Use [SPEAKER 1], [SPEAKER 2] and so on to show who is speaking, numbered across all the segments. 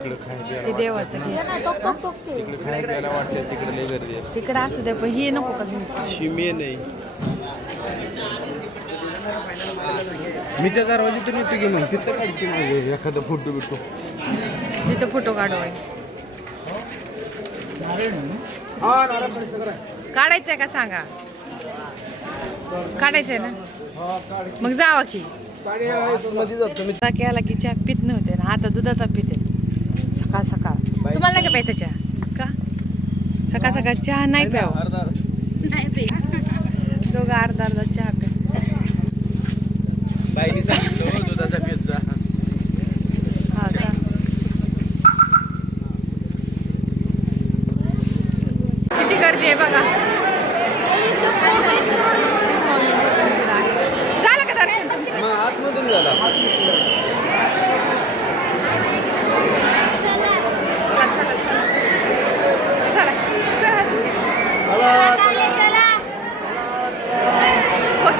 [SPEAKER 1] तिकडे खायला
[SPEAKER 2] ते देवाचं घ्यायचं
[SPEAKER 1] तिकडे खायला प्यायला वाटते तिकडे लई गर्दी आहे.
[SPEAKER 2] तिकडे असू दे पण हे नको का घ्यायचं?
[SPEAKER 1] शिमे नाही. मी त्या दरवाजे तर येतो की मग? तिथं काढते एखादा फोटो बिटो?
[SPEAKER 2] तिथं फोटो काढवाय काढायचंय का सांगा? काढायचंय ना? मग जावा की.
[SPEAKER 1] मध्ये जातो मी.
[SPEAKER 2] आता केला की चहा पित नव्हते ना आता दुधाचा पिते सकाळ सकाळ. तुम्हाला नाही का प्यायचा चहा? का? सकाळ सकाळ चहा नाही प्याव.
[SPEAKER 1] अर्धा
[SPEAKER 2] दोघं अर्धा अर्धा चहा प्या.
[SPEAKER 1] बाईने सांगितलं हो, दुधाचा
[SPEAKER 2] हा का? किती गर्दी आहे बघा. झालं का दर्शन तुमचं?
[SPEAKER 1] मग आतमधून झाला
[SPEAKER 2] चला चला चला चला चला कसलं तर आपलं बाबा
[SPEAKER 1] आणि इकडचं दाखव गर्दी त्या बाजूची इकडची उलटी दाखव.
[SPEAKER 3] हा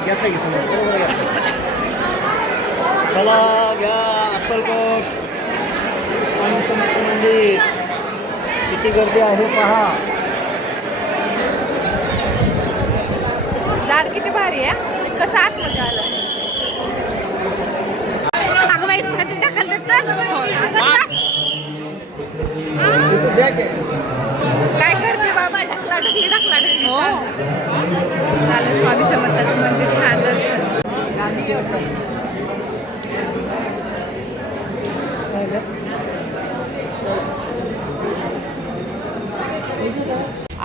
[SPEAKER 3] घेता की समोर बरोबर घेता चला घ्या अक्कलकोट स्वामी समर्थ मंदिर किती गर्दी आहे पहा
[SPEAKER 2] झाड किती भारी आहे कसं आतमध्ये आलं
[SPEAKER 1] इथं द्या की.
[SPEAKER 2] काय करते बाबा? ढकला ढकली ढकला ढकली झालं स्वामी समर्थाचं मंदिर छान दर्शन.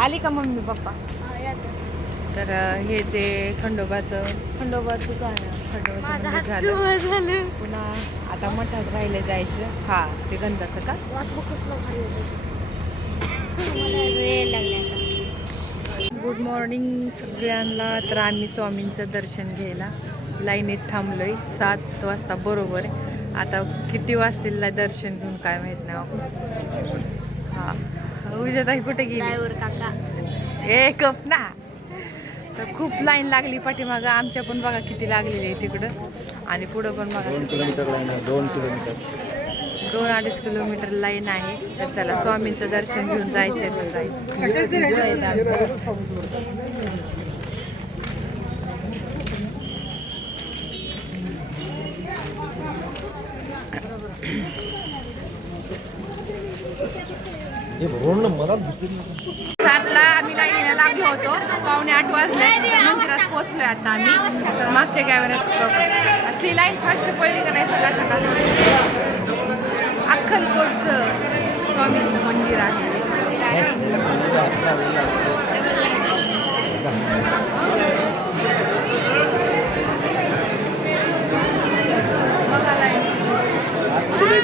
[SPEAKER 2] आली का मम्मी पप्पा? तर हे ते खंडोबाचं. खंडोबाचंच आहे खंडोबाचं मंदिर झालं. पुन्हा आता मठात राहिले जायचं. हा ते गंधाचं का? गुड मॉर्निंग सगळ्यांना. तर आम्ही स्वामींचं दर्शन घ्यायला लाईनीत थांबलोय. सात वाजता बरोबर. आता किती वाजतील दर्शन घेऊन काय माहीत नाही हा. उजताई कुठे गेली? ए कप ना. तर खूप लाईन लागली पाठीमागं. आमच्या पण बघा किती लागलेली आहे तिकडं. आणि पुढं पण बघा.
[SPEAKER 3] दोन किलोमीटर. दोन
[SPEAKER 2] अडीच किलोमीटर लाईन आहे. तर चला स्वामींचं दर्शन घेऊन जायचंय तर जायचं जायचं सातला आम्ही लाईनीला लागलो होतो. पावणे आठ वाजले. मंदिरात पोहोचलोय आता आम्ही. तर मागच्या कॅमेऱ्यात असली लाईन फास्ट पडली का नाही सकाळ सकाळ? अक्कलकोटचं स्वामींचं मंदिर आहे बघा line.
[SPEAKER 3] आतमध्ये लई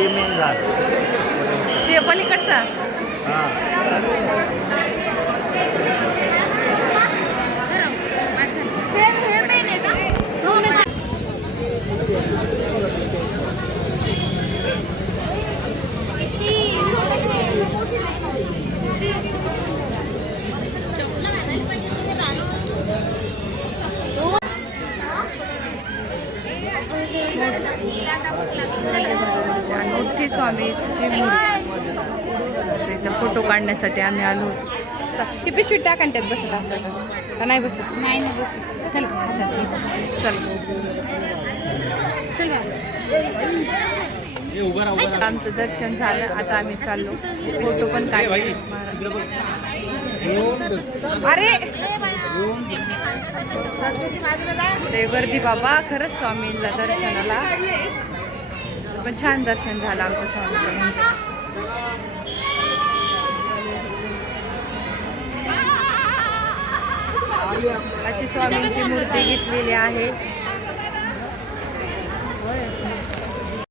[SPEAKER 3] ते मेन झालं
[SPEAKER 2] ते पलीकडचं?
[SPEAKER 3] हा.
[SPEAKER 2] मोठी स्वामीची मूर्ती. असं इथं फोटो काढण्यासाठी आम्ही आलो होतो. चल, ही पिशवी टाका आणि त्यात बसत असतं. का? का नाही बसत? नाही नाही बसत. चल चल. चल. आमचं दर्शन झालं आता आम्ही चाललो. फोटो पण काढले. अरे! लय गर्दी बाबा खरंच स्वामींना दर्शनाला. पण छान दर्शन झालं आमच्या स्वामीचं म्हणजे. अशी स्वामींची मूर्ती घेतलेली आहे.